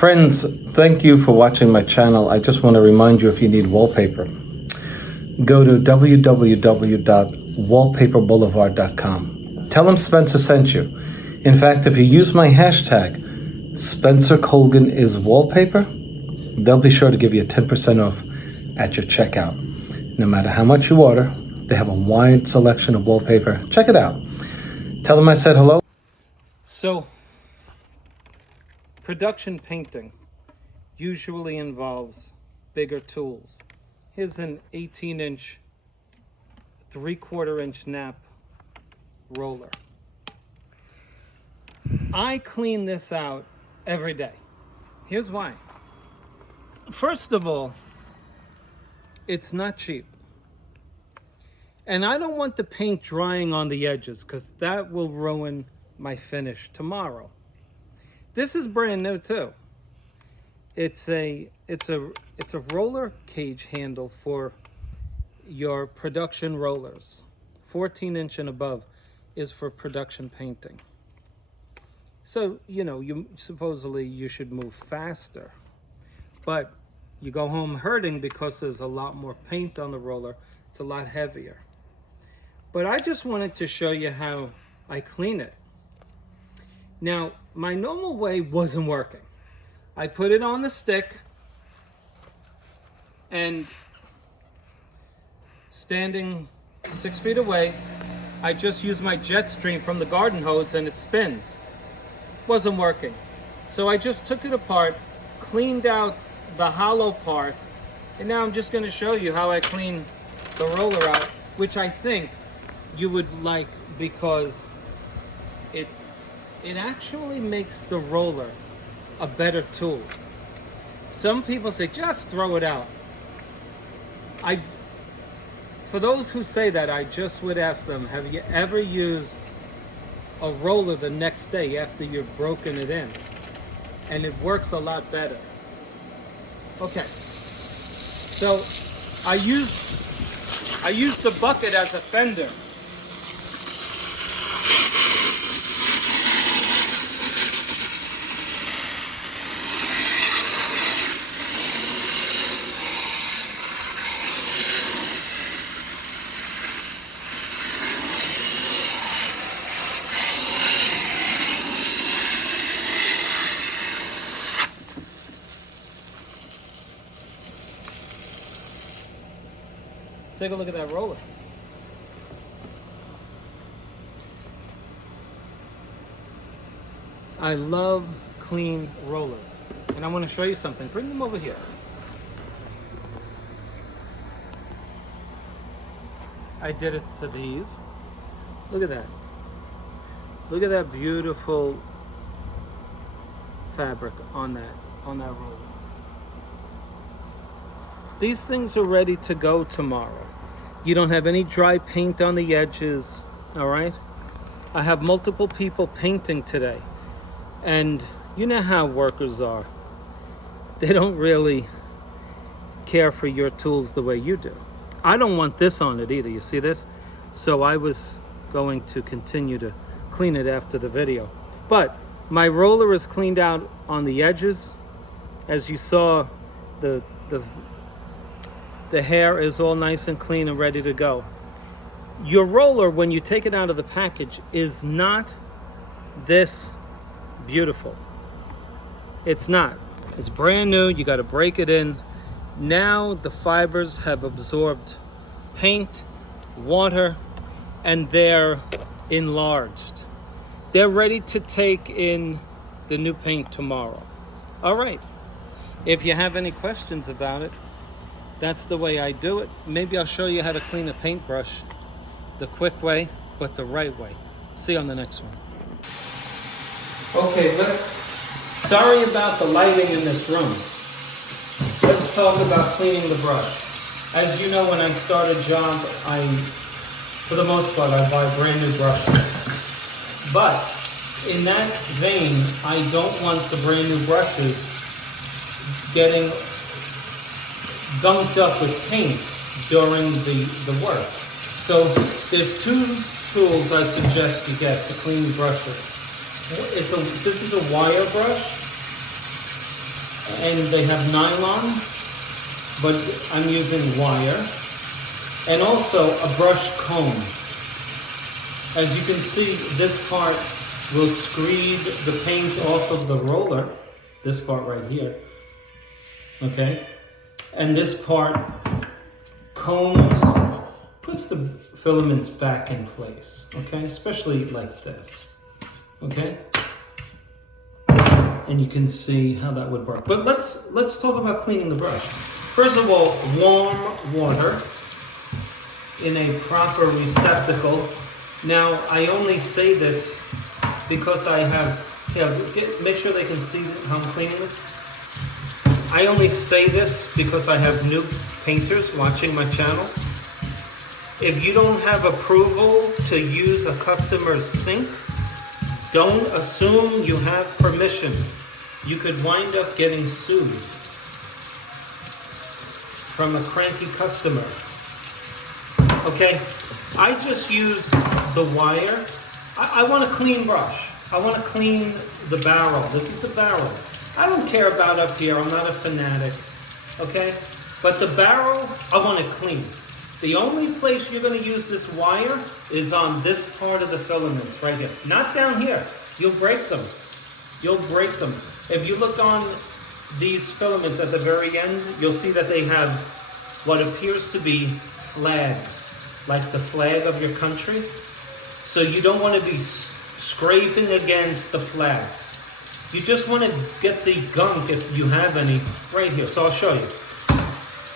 Friends, thank you for watching my channel. I just want to remind you, if you need wallpaper, go to www.wallpaperboulevard.com. Tell them Spencer sent you. In fact, if you use my hashtag, Spencer Colgan is wallpaper, they'll be sure to give you 10% off at your checkout. No matter how much you order, they have a wide selection of wallpaper. Check it out. Tell them I said hello. So, production painting usually involves bigger tools. Here's an 18-inch, 3/4-inch nap roller. I clean this out every day. Here's why. First of all, it's not cheap. And I don't want the paint drying on the edges because that will ruin my finish tomorrow. This is brand new too. It's a roller cage handle for your production rollers. 14-inch and above is for production painting. So, you supposedly you should move faster, but you go home hurting because there's a lot more paint on the roller. It's a lot heavier. But I just wanted to show you how I clean it. Now, my normal way wasn't working. I put it on the stick and standing 6 feet away, I just use my jet stream from the garden hose and it spins. Wasn't working. So I just took it apart, cleaned out the hollow part, and now I'm just going to show you how I clean the roller out, which I think you would like because it actually makes the roller a better tool. Some people say just throw it out. For those who say that, I just would ask them, have you ever used a roller the next day after you've broken it in? And it works a lot better. Okay, so I used the bucket as a fender. Take a look at that roller. I love clean rollers. And I want to show you something. Bring them over here. I did it to these. Look at that. Look at that beautiful fabric on that roller. These things are ready to go tomorrow. You don't have any dry paint on the edges, all right? I have multiple people painting today. And you know how workers are. They don't really care for your tools the way you do. I don't want this on it either, you see this? So I was going to continue to clean it after the video. But my roller is cleaned out on the edges. As you saw, the hair is all nice and clean and ready to go. Your roller, when you take it out of the package, is not this beautiful. It's not. It's brand new. You got to break it in. Now the fibers have absorbed paint, water, and they're enlarged. They're ready to take in the new paint tomorrow. All right. If you have any questions about it, that's the way I do it. Maybe I'll show you how to clean a paintbrush the quick way, but the right way. See you on the next one. Okay, sorry about the lighting in this room. Let's talk about cleaning the brush. As you know, when I start a job, for the most part, I buy brand new brushes. But in that vein, I don't want the brand new brushes getting gunked up with paint during the work. So there's two tools I suggest you get to clean brushes. This is a wire brush, and they have nylon, but I'm using wire, and also a brush comb. As you can see, this part will screed the paint off of the roller, this part right here, okay? And this part combs, puts the filaments back in place, okay? Especially like this, okay? And you can see how that would work. But let's talk about cleaning the brush. First of all, warm water in a proper receptacle. Now, I only say this because I have, make sure they can see how I'm cleaning this. I only say this because I have new painters watching my channel. If you don't have approval to use a customer's sink, don't assume you have permission. You could wind up getting sued from a cranky customer. Okay, I just use the wire. I want a clean brush. I want to clean the barrel. This is the barrel. I don't care about up here. I'm not a fanatic. Okay, but the barrel, I want it clean. The only place you're going to use this wire is on this part of the filaments right here. Not down here. You'll break them. You'll break them. If you look on these filaments at the very end, you'll see that they have what appears to be flags, like the flag of your country. So you don't want to be scraping against the flags. You just want to get the gunk, if you have any, right here. So I'll show you.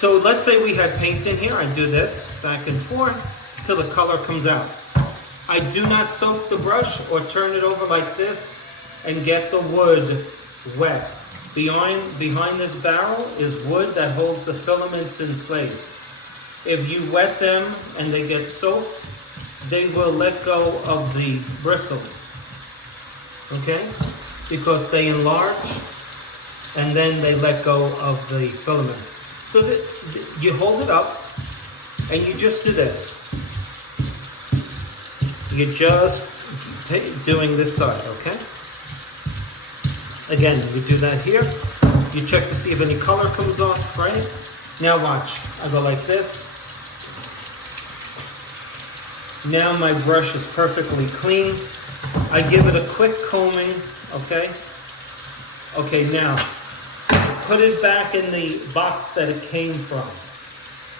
So let's say we had paint in here. I do this back and forth till the color comes out. I do not soak the brush or turn it over like this and get the wood wet. Behind this barrel is wood that holds the filaments in place. If you wet them and they get soaked, they will let go of the bristles, okay? Because they enlarge and then they let go of the filament. So you hold it up and you just do this. You're just doing this side, okay? Again, we do that here. You check to see if any color comes off, right? Now watch. I go like this. Now my brush is perfectly clean. I give it a quick combing, okay? Okay, now, put it back in the box that it came from.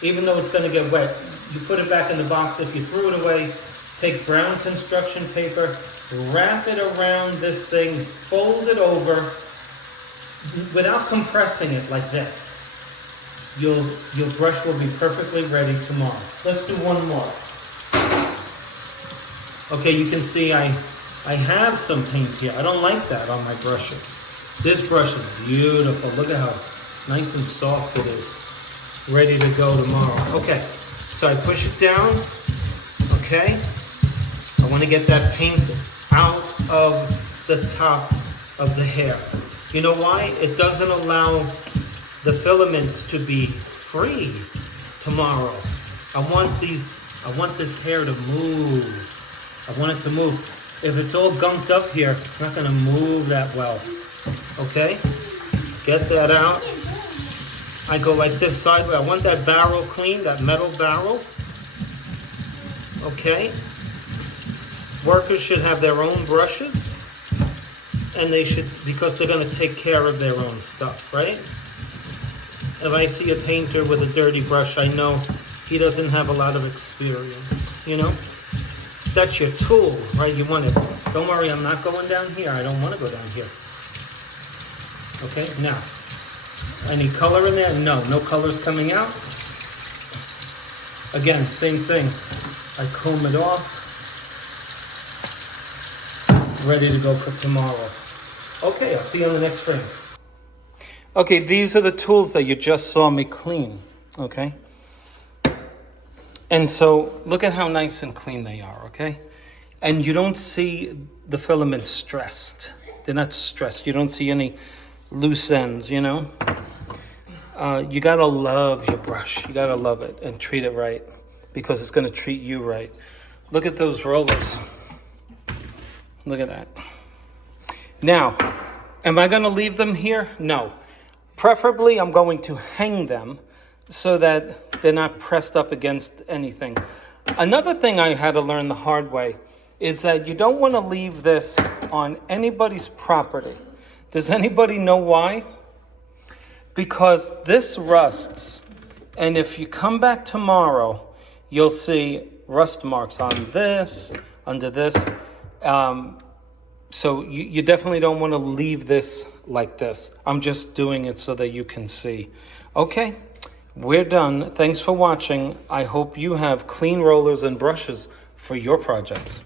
Even though it's gonna get wet, you put it back in the box. If you threw it away, take brown construction paper, wrap it around this thing, fold it over, without compressing it like this. Your brush will be perfectly ready tomorrow. Let's do one more. Okay, you can see I have some paint here. I don't like that on my brushes. This brush is beautiful. Look at how nice and soft it is. Ready to go tomorrow. Okay, so I push it down. Okay, I want to get that paint out of the top of the hair. You know why? It doesn't allow the filaments to be free tomorrow. I want this hair to move. I want it to move. If it's all gunked up here, it's not going to move that well. Okay? Get that out. I go like this sideways. I want that barrel clean, that metal barrel. Okay? Workers should have their own brushes. And they should, because they're going to take care of their own stuff, right? If I see a painter with a dirty brush, I know he doesn't have a lot of experience, you know? That's your tool, right? You want it. Don't worry, I'm not going down here. I don't want to go down here. Okay, now, any color in there? No, no color's coming out. Again, same thing. I comb it off. Ready to go for tomorrow. Okay, I'll see you on the next frame. Okay, these are the tools that you just saw me clean, okay? And so look at how nice and clean they are, okay? And you don't see the filaments stressed. They're not stressed. You don't see any loose ends, you know? You gotta love your brush. You gotta love it and treat it right because it's gonna treat you right. Look at those rollers. Look at that. Now, am I gonna leave them here? No. Preferably, I'm going to hang them so that they're not pressed up against anything. Another thing I had to learn the hard way is that you don't want to leave this on anybody's property. Does anybody know why? Because this rusts, and if you come back tomorrow, you'll see rust marks on this, under this. So you definitely don't want to leave this like this. I'm just doing it so that you can see. Okay, we're done. Thanks for watching. I hope you have clean rollers and brushes for your projects.